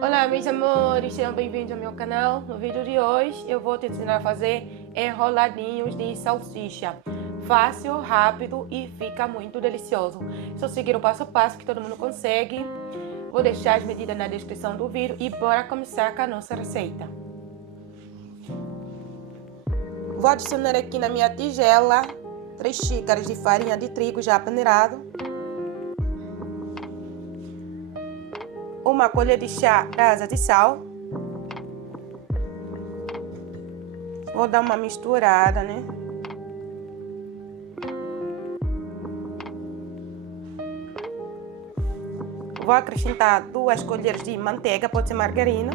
Olá, meus amores, sejam bem-vindos ao meu canal. No vídeo de hoje eu vou te ensinar a fazer enroladinhos de salsicha. Fácil, rápido e fica muito delicioso. Só seguir o passo a passo que todo mundo consegue. Vou deixar as medidas na descrição do vídeo e bora começar com a nossa receita. Vou adicionar aqui na minha tigela 3 xícaras de farinha de trigo já peneirado, uma colher de chá rasa de sal. Vou dar uma misturada, né? Vou acrescentar 2 colheres de manteiga, pode ser margarina.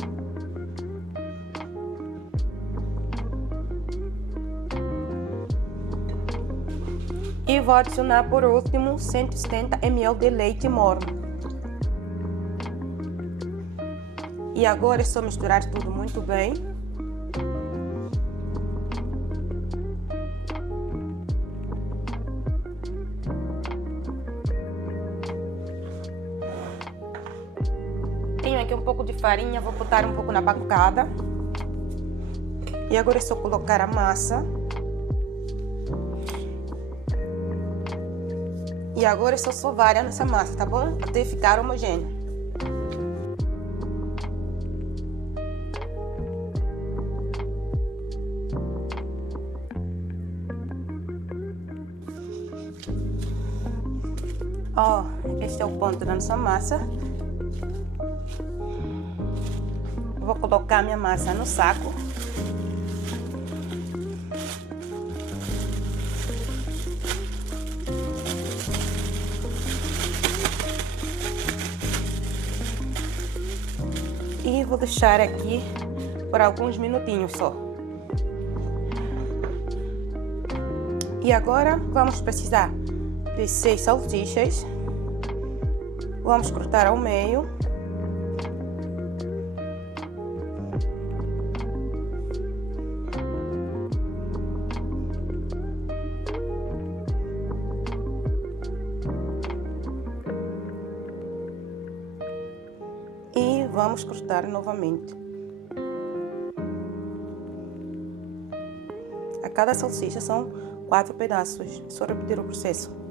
E vou adicionar por último 170 ml de leite morno. E agora é só misturar tudo muito bem. Tenho aqui um pouco de farinha, vou botar um pouco na bancada. E agora é só colocar a massa. E agora é só sovar nessa massa, tá bom? Até ficar homogêneo. Ó, este é o ponto da nossa massa. Vou colocar minha massa no saco. E vou deixar aqui por alguns minutinhos só. E agora vamos precisar de 6 salsichas. Vamos cortar ao meio. E vamos cortar novamente. A cada salsicha são 4 pedaços. Só repetir o processo.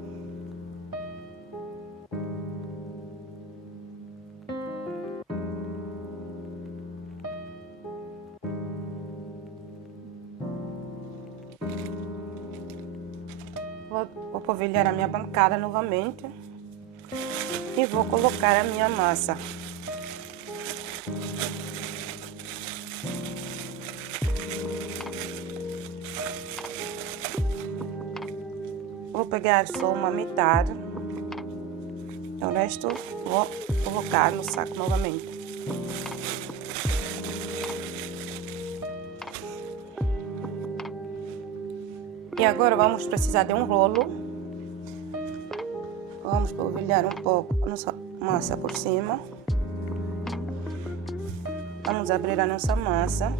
Vou polvilhar a minha bancada novamente e vou colocar a minha massa. Vou pegar só uma metade, o resto vou colocar no saco novamente. E agora vamos precisar de um rolo. Vamos polvilhar um pouco a nossa massa por cima. Vamos abrir a nossa massa.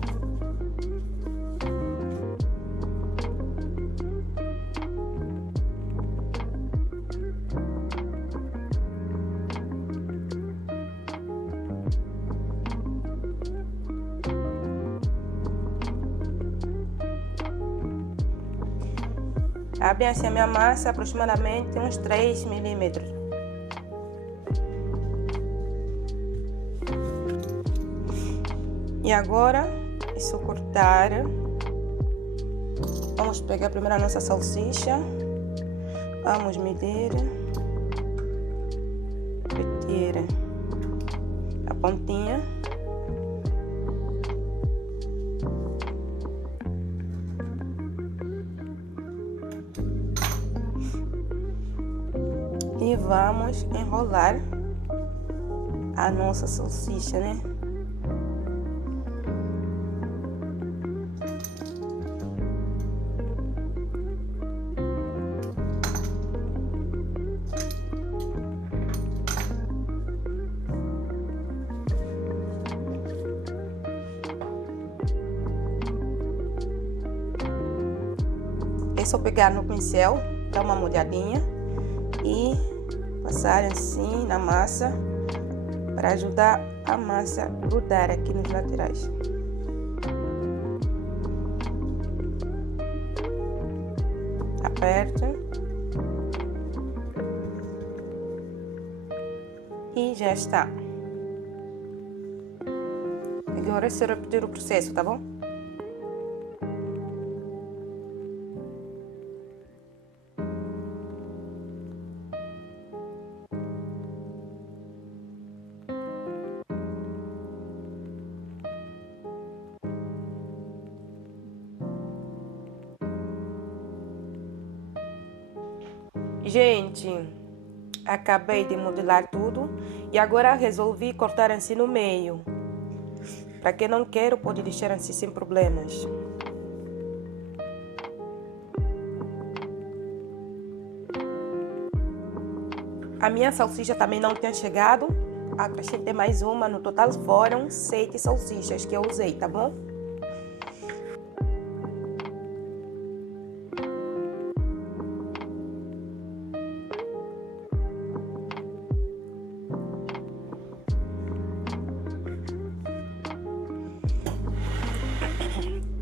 Abre assim a minha massa, aproximadamente uns 3 milímetros. E agora, é só cortar. Vamos pegar primeiro a nossa salsicha. Vamos medir. Retirar a pontinha. E vamos enrolar a nossa salsicha, né? É só pegar no pincel, dar uma molhadinha e passar assim na massa para ajudar a massa grudar aqui nos laterais. Aperta. E já está. Agora é só repetir o processo, tá bom? Gente, acabei de modelar tudo e agora resolvi cortar assim no meio. Para quem não quer, pode deixar assim sem problemas. A minha salsicha também não tinha chegado. Acrescentei mais uma, no total foram 7 salsichas que eu usei, tá bom?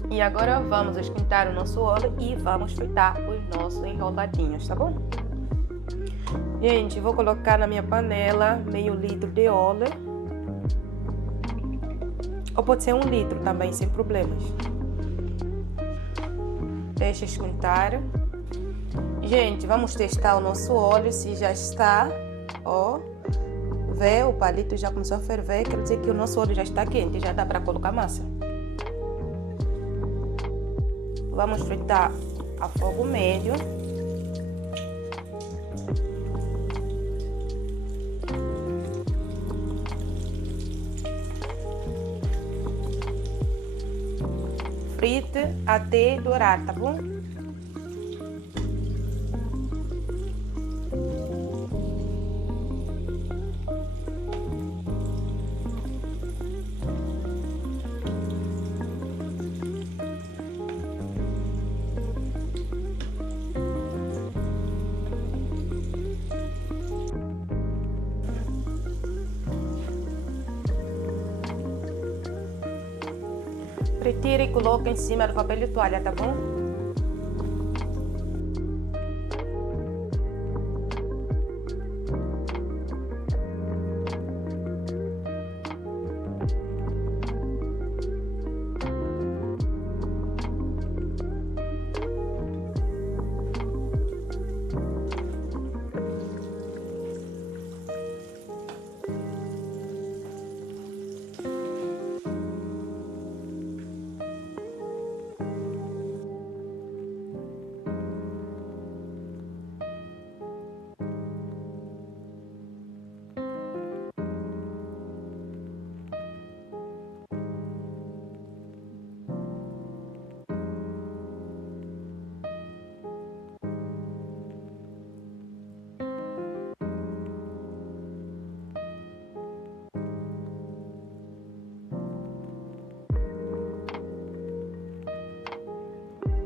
E agora vamos esquentar o nosso óleo e vamos fritar os nossos enroladinhos, tá bom? Gente, vou colocar na minha panela meio litro de óleo. Ou pode ser 1 litro também, sem problemas. Deixa esquentar. Gente, vamos testar o nosso óleo, se já está, ó. Vê, o palito já começou a ferver, quer dizer que o nosso óleo já está quente, já dá para colocar massa. Vamos fritar a fogo médio. Frite até dourar, tá bom? Retire e coloque em cima do papel de toalha, tá bom?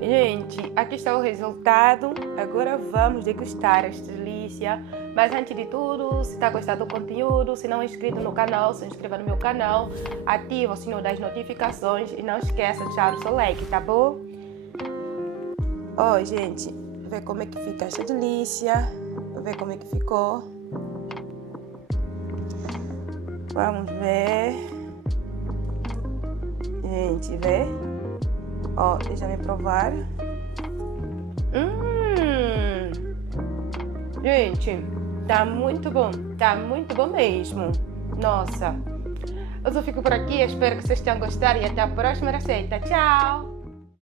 Gente, aqui está o resultado. Agora vamos degustar esta delícia. Mas antes de tudo, se está gostando do conteúdo, se não é inscrito no canal, se inscreva no meu canal, ativa o sininho das notificações e não esqueça de deixar o seu like, tá bom? Ó, gente, vê como é que fica esta delícia. Vê como é que ficou. Vamos ver. Gente, vê. Ó, deixa eu provar. Gente, tá muito bom mesmo. Nossa, eu só fico por aqui, espero que vocês tenham gostado e até a próxima receita. Tchau!